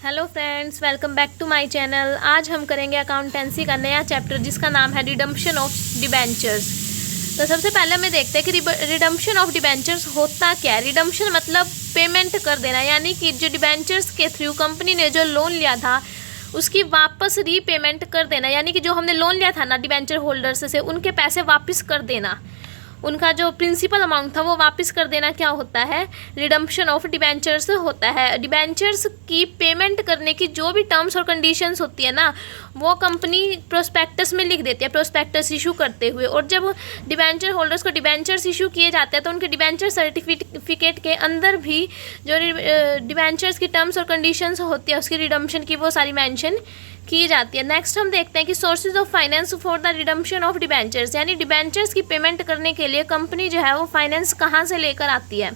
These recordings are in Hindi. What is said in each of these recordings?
Hello friends, welcome back to my channel. आज हम करेंगे अकाउंटेंसी का नया चैप्टर जिसका नाम है रिडम्पशन ऑफ डिबेंचर्स। तो सबसे पहले हमें देखते हैं कि रिडम्पशन ऑफ डिबेंचर्स होता क्या है। रिडम्पशन मतलब पेमेंट कर देना, यानी कि जो डिबेंचर्स के थ्रू कंपनी ने जो लोन लिया था उसकी वापस रीपेमेंट कर देना, यानी कि जो हमने लोन लिया था ना डिबेंचर होल्डर्स से, उनके पैसे वापस कर देना, उनका जो प्रिंसिपल अमाउंट था वो वापस कर देना क्या होता है, रिडम्पशन ऑफ डिबेंचर्स होता है। डिबेंचर्स की पेमेंट करने की जो भी टर्म्स और कंडीशंस होती है ना, वो कंपनी प्रोस्पेक्टस में लिख देती है प्रोस्पेक्टस इशू करते हुए। और जब डिबेंचर होल्डर्स को डिबेंचर्स इशू किए जाते हैं तो उनके डिबेंचर सर्टिफिकेट के अंदर भी जो डिबेंचर्स की टर्म्स और कंडीशंस होती है उसकी रिडम्पशन की वो सारी मेंशन की जाती है। नेक्स्ट हम देखते हैं कि sources of finance for the redemption of debentures, यानी डिबेंचर्स की पेमेंट करने के लिए कंपनी जो है वो फाइनेंस कहाँ से लेकर आती है।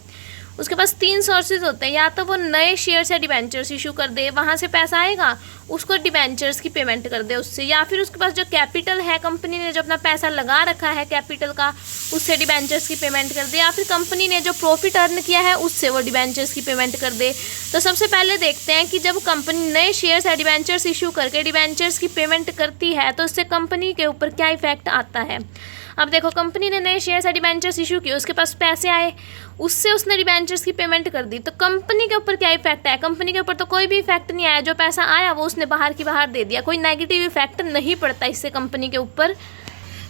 उसके पास तीन सोर्सेज होते हैं, या तो वो नए शेयर्स या डिबेंचर्स इशू कर दे, वहाँ से पैसा आएगा, उसको डिबेंचर्स की पेमेंट कर दे उससे, या फिर उसके पास जो कैपिटल है, कंपनी ने जो अपना पैसा लगा रखा है कैपिटल का, उससे डिबेंचर्स की पेमेंट कर दे, या फिर कंपनी ने जो प्रॉफिट अर्न किया है उससे वो डिबेंचर्स की पेमेंट कर दे। तो सबसे पहले देखते हैं कि जब कंपनी नए शेयर्स या डिबेंचर्स इशू करके डिबेंचर्स की पेमेंट करती है तो उससे कंपनी के ऊपर क्या इफेक्ट आता है। अब देखो, कंपनी ने नए शेयर्स या डिबेंचर्स इशू किए, उसके पास पैसे आए, उससे उसने डिबेंचर्स की पेमेंट कर दी, तो कंपनी के ऊपर क्या इफेक्ट आया। कंपनी के ऊपर तो कोई भी इफेक्ट नहीं आया, जो पैसा आया वो उसने बाहर की बाहर दे दिया, कोई नेगेटिव इफेक्ट नहीं पड़ता इससे कंपनी के ऊपर।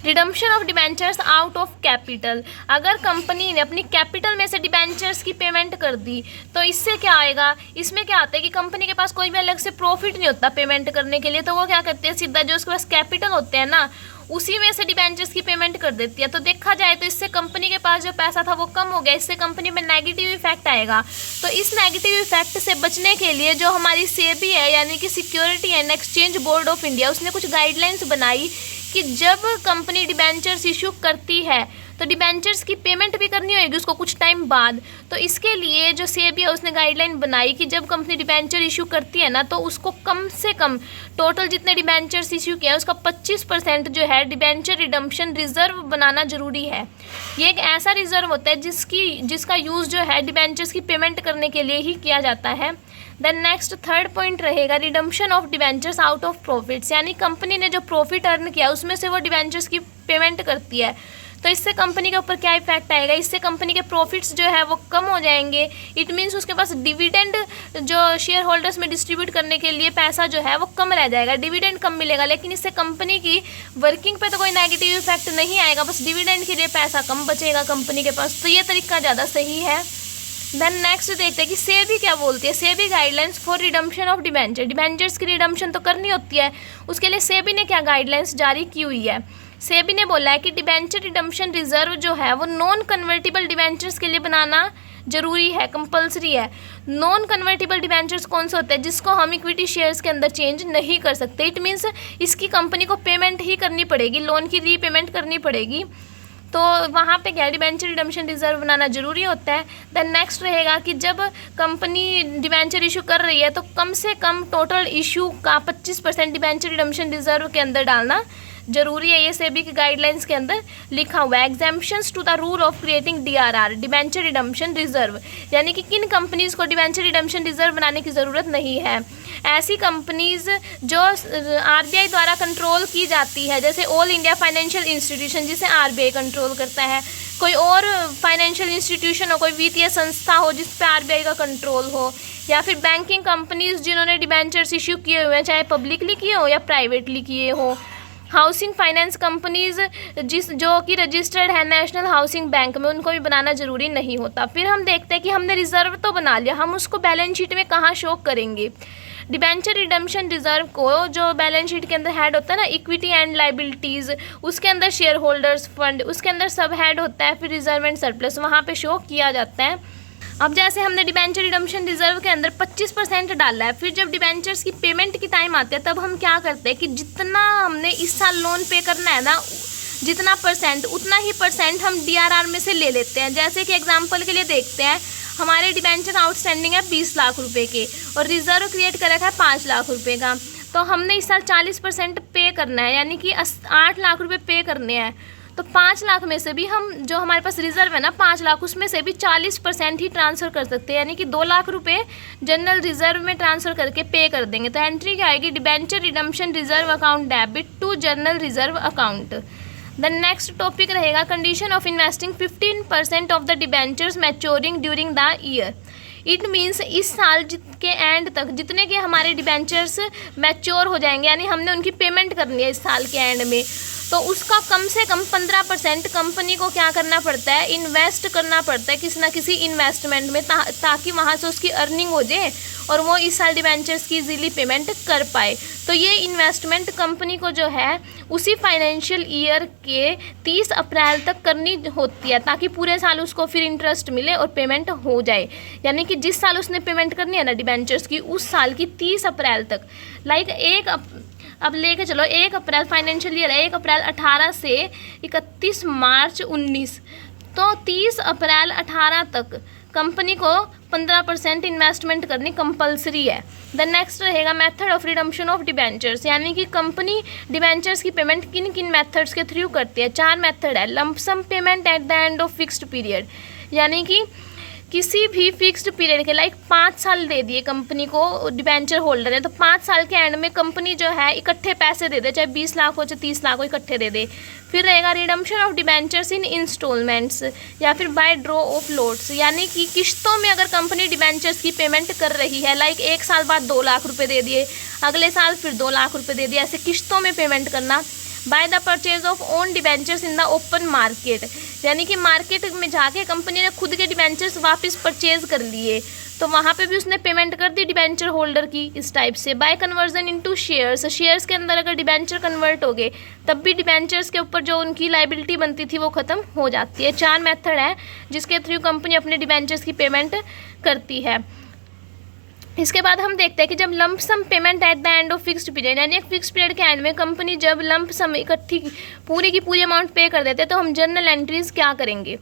Redemption of debentures out of capital, अगर कंपनी ने अपनी कैपिटल में से डिबेंचर्स की पेमेंट कर दी तो इससे क्या आएगा, इसमें क्या आता है कि कंपनी के पास कोई भी अलग से प्रॉफिट नहीं होता पेमेंट करने के लिए, तो वो क्या करती है, सीधा जो उसके पास कैपिटल होते हैं ना उसी में से डिबेंचर्स की पेमेंट कर देती है। तो देखा जाए तो इससे कंपनी के पास जो पैसा था वो कम हो गया, इससे कंपनी में नेगेटिव इफेक्ट आएगा। तो इस नेगेटिव इफेक्ट से बचने के लिए जो हमारी सेबी है, यानी कि security and exchange board of India, उसने कुछ गाइडलाइंस बनाई कि जब कंपनी डिबेंचर्स इशू करती है तो डिबेंचर्स की पेमेंट भी करनी होगी उसको कुछ टाइम बाद। तो इसके लिए जो सेबी है उसने गाइडलाइन बनाई कि जब कंपनी डिबेंचर इशू करती है ना तो उसको कम से कम टोटल जितने डिबेंचर्स इशू किया है उसका 25% जो है डिबेंचर रिडम्पशन रिजर्व बनाना जरूरी है। ये एक ऐसा रिजर्व होता है जिसका यूज़ जो है डिबेंचर्स की पेमेंट करने के लिए ही किया जाता है। देन नेक्स्ट थर्ड पॉइंट रहेगा redemption of debentures out of profits, यानी कंपनी ने जो प्रॉफिट अर्न किया उसमें से वो डिबेंचर्स की पेमेंट करती है। तो इससे कंपनी के ऊपर क्या इफेक्ट आएगा, इससे कंपनी के प्रॉफिट्स जो है वो कम हो जाएंगे। इट मीन्स उसके पास डिविडेंड जो शेयर होल्डर्स में डिस्ट्रीब्यूट करने के लिए पैसा जो है वो कम रह जाएगा, डिविडेंड कम मिलेगा, लेकिन इससे कंपनी की वर्किंग पे तो कोई नेगेटिव इफेक्ट नहीं आएगा, बस डिविडेंड के लिए पैसा कम बचेगा कंपनी के पास। तो ये तरीका ज़्यादा सही है। देन नेक्स्ट देखते हैं कि सेबी क्या बोलती है। SEBI guidelines for redemption of debenture, debentures की रिडम्पशन तो करनी होती है, उसके लिए सेबी ने क्या गाइडलाइंस जारी की हुई है। सेबी ने बोला है कि डिबेंचर रिडम्पशन रिजर्व जो है वो नॉन कन्वर्टिबल डिबेंचर्स के लिए बनाना जरूरी है, कंपलसरी है। नॉन कन्वर्टिबल डिबेंचर्स कौन से होते हैं, जिसको हम इक्विटी शेयर्स के अंदर चेंज नहीं कर सकते। इट मीन्स इसकी कंपनी को पेमेंट ही करनी पड़ेगी, लोन की रीपेमेंट करनी पड़ेगी, तो वहाँ पे क्या डिबेंचर रिडम्पशन रिजर्व बनाना जरूरी होता है। देन नेक्स्ट रहेगा कि जब कंपनी डिबेंचर इशू कर रही है तो कम से कम टोटल इशू का 25% डिबेंचर रिडम्पशन रिजर्व के अंदर डालना जरूरी है। ये सेबी की गाइडलाइंस के अंदर लिखा हुआ है। Exemptions to the rule of creating DRR, debenture redemption reserve, यानी कि किन कंपनीज को डिबेंचर रिडम्पशन रिजर्व बनाने की ज़रूरत नहीं है। ऐसी कंपनीज जो आरबीआई द्वारा कंट्रोल की जाती है, जैसे ऑल इंडिया फाइनेंशियल इंस्टीट्यूशन जिसे आरबीआई कंट्रोल करता है, कोई और फाइनेंशियल इंस्टीट्यूशन हो, कोई वित्तीय संस्था हो जिस पे आरबीआई का कंट्रोल हो, या फिर बैंकिंग कंपनीज जिन्होंने डिबेंचर्स इशू किए हुए हैं, चाहे पब्लिकली किए हो या प्राइवेटली किए हो। हाउसिंग फाइनेंस कंपनीज जो कि रजिस्टर्ड है नेशनल हाउसिंग बैंक में, उनको भी बनाना जरूरी नहीं होता। फिर हम देखते हैं कि हमने रिजर्व तो बना लिया, हम उसको बैलेंस शीट में कहाँ शो करेंगे। डिबेंचर रिडम्पशन रिजर्व को जो बैलेंस शीट के अंदर हेड होता है ना, इक्विटी एंड लाइबिलिटीज़, उसके अंदर शेयर होल्डर्स फंड, उसके अंदर सब हेड होता है, फिर रिजर्व एंड सरप्लस, वहाँ पे शो किया जाता है। अब जैसे हमने डिबेंचर रिडम्पशन रिजर्व के अंदर 25% डाला है, फिर जब डिबेंचर्स की पेमेंट की टाइम आती है तब हम क्या करते हैं कि जितना हमने इस साल लोन पे करना है ना, जितना परसेंट उतना ही परसेंट हम डीआरआर में से ले लेते हैं। जैसे कि एग्जांपल के लिए देखते हैं, हमारे डिबेंचर आउटस्टैंडिंग है 20 लाख रुपए के और रिजर्व क्रिएट कर रखा है 5 लाख रुपए का, तो हमने इस साल 40% पे करना है, यानी कि 8 लाख रुपए पे करने हैं। तो 5 लाख में से भी हम जो हमारे पास रिजर्व है ना 5 लाख, उसमें से भी 40% ही ट्रांसफ़र कर सकते हैं, यानी कि 2 लाख रुपए जनरल रिजर्व में ट्रांसफ़र करके पे कर देंगे। तो एंट्री क्या आएगी, debenture redemption reserve account debit to general reserve account. The next topic रहेगा condition of investing 15% of the debentures maturing during the year. It means इस साल के एंड तक जितने के हमारे डिबेंचर्स मैच्योर हो जाएंगे, यानी हमने उनकी पेमेंट करनी है इस साल के एंड में, तो उसका कम से कम 15% कंपनी को क्या करना पड़ता है, इन्वेस्ट करना पड़ता है किसी ना किसी इन्वेस्टमेंट में, ताकि वहाँ से उसकी अर्निंग हो जाए और वो इस साल डिबेंचर्स की इजीली पेमेंट कर पाए। तो ये इन्वेस्टमेंट कंपनी को जो है उसी फाइनेंशियल ईयर के 30 अप्रैल तक करनी होती है, ताकि पूरे साल उसको फिर इंटरेस्ट मिले और पेमेंट हो जाए। यानी कि जिस साल उसने पेमेंट करनी है ना डिबेंचर्स की, उस साल की 30 अप्रैल तक, लाइक अब लेके चलो 1 अप्रैल फाइनेंशियल ईयर है, 1 अप्रैल 18 से 31 मार्च 19, तो 30 अप्रैल 18 तक कंपनी को 15% इन्वेस्टमेंट करनी कंपलसरी है। द नेक्स्ट रहेगा method of redemption of debentures, यानी कि कंपनी डिबेंचर्स की पेमेंट किन किन मेथड्स के थ्रू करती है। 4 मेथड है। Lump sum payment at the end of fixed period, यानी कि किसी भी फिक्स्ड पीरियड के, लाइक 5 साल दे दिए कंपनी को डिबेंचर होल्डर है, तो 5 साल के एंड में कंपनी जो है इकट्ठे पैसे दे दे, चाहे 20 लाख हो चाहे 30 लाख हो, इकट्ठे दे दे। फिर रहेगा redemption of debentures in installments या फिर बाय ड्रॉ ऑफ लोट्स, यानी कि किश्तों में अगर कंपनी डिबेंचर्स की पेमेंट कर रही है, लाइक 1 साल बाद 2 लाख रुपए दे दिए, अगले साल फिर 2 लाख रुपए दे दिए, ऐसे किश्तों में पेमेंट करना। By the purchase of own debentures in the open market, यानी कि मार्केट में जाके कंपनी ने खुद के डिबेंचर्स वापस परचेज कर लिए, तो वहाँ पे भी उसने पेमेंट कर दी डिबेंचर होल्डर की, इस टाइप से। Bye conversion into shares, shares के अंदर अगर डिबेंचर कन्वर्ट हो गए तब भी डिबेंचर्स के ऊपर जो उनकी लाइबिलिटी बनती थी वो ख़त्म हो जाती है। 4 मेथड है जिसके थ्रू कंपनी अपने डिबेंचर्स की पेमेंट करती है। इसके बाद हम देखते हैं कि जब lump sum payment at the end of fixed period, यानी एक फिक्स पीरियड के एंड में कंपनी जब लंप सम इकट्ठी पूरी की पूरी अमाउंट पे कर देते हैं, तो हम जर्नल एंट्रीज क्या करेंगे।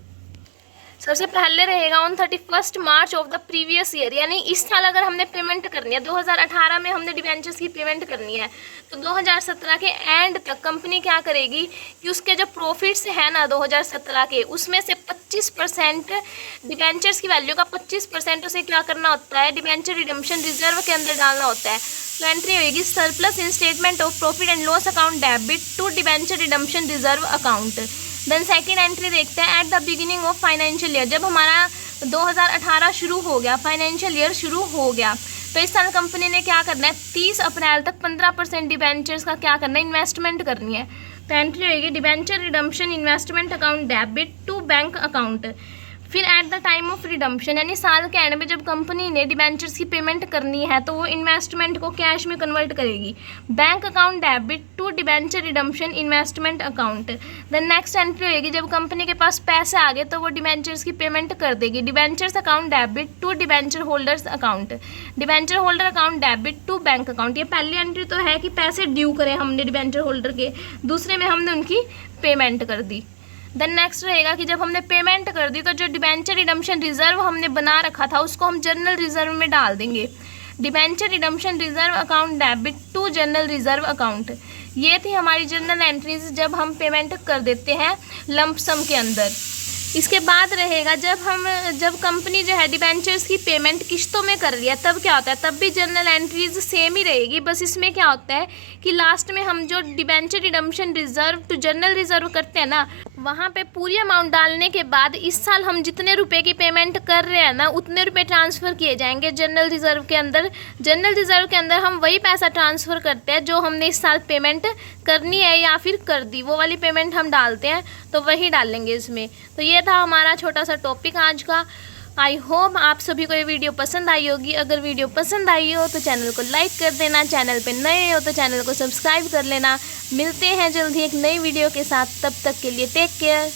सबसे पहले रहेगा on 31 March of the previous year, यानी इस साल अगर हमने पेमेंट करनी है, 2018 में हमने डिबेंचर्स की पेमेंट करनी है, तो 2017 के एंड तक कंपनी क्या करेगी कि उसके जो प्रॉफिट्स हैं ना 2017 के, उसमें से 25% डिबेंचर्स की वैल्यू का 25% उसे क्या करना होता है, डिबेंचर रिडम्पशन रिजर्व के अंदर डालना होता है। तो एंट्री होगी surplus in statement of profit and loss account debit to debenture redemption reserve account. Then second entry देखते हैं at the beginning of financial year, जब हमारा 2018 शुरू हो गया, फाइनेंशियल ईयर शुरू हो गया, तो इस साल कंपनी ने क्या करना है, 30 अप्रैल तक 15% डिबेंचर्स का क्या करना है, इन्वेस्टमेंट करनी है। तो एंट्री होगी debenture redemption investment account debit to bank account. फिर at the time of redemption, यानी साल के एंड में जब कंपनी ने डिबेंचर्स की पेमेंट करनी है, तो वो इन्वेस्टमेंट को कैश में कन्वर्ट करेगी, bank account debit to debenture redemption investment account. Then next entry होगी जब कंपनी के पास पैसे आ गए तो वो डिबेंचर्स की पेमेंट कर देगी, debentures account debit to debenture holders account, debenture holder account debit to bank account. ये पहली एंट्री तो है कि पैसे ड्यू करें हमने डिबेंचर होल्डर के, दूसरे में हमने उनकी पेमेंट कर दी। देन नेक्स्ट रहेगा कि जब हमने पेमेंट कर दी तो जो डिबेंचर रिडम्पशन रिजर्व हमने बना रखा था उसको हम जनरल रिजर्व में डाल देंगे, debenture redemption reserve account debit to general reserve account. ये थी हमारी जनरल एंट्रीज जब हम पेमेंट कर देते हैं लंप सम के अंदर। इसके बाद रहेगा जब कंपनी जो है डिबेंचर्स की पेमेंट किश्तों में कर रही है, तब क्या होता है, तब भी जनरल एंट्रीज सेम ही रहेगी, बस इसमें क्या होता है कि लास्ट में हम जो debenture redemption reserve to general reserve करते हैं ना, वहाँ पे पूरी अमाउंट डालने के बाद इस साल हम जितने रुपए की पेमेंट कर रहे हैं ना, उतने रुपए ट्रांसफ़र किए जाएंगे जनरल रिजर्व के अंदर। जनरल रिजर्व के अंदर हम वही पैसा ट्रांसफ़र करते हैं जो हमने इस साल पेमेंट करनी है या फिर कर दी, वो वाली पेमेंट हम डालते हैं, तो वही डालेंगे इसमें। तो ये था हमारा छोटा सा टॉपिक आज का। आई होप आप सभी को ये वीडियो पसंद आई होगी। अगर वीडियो पसंद आई हो तो चैनल को लाइक कर देना, चैनल पे नए हो तो चैनल को सब्सक्राइब कर लेना। मिलते हैं जल्द ही एक नई वीडियो के साथ, तब तक के लिए टेक केयर।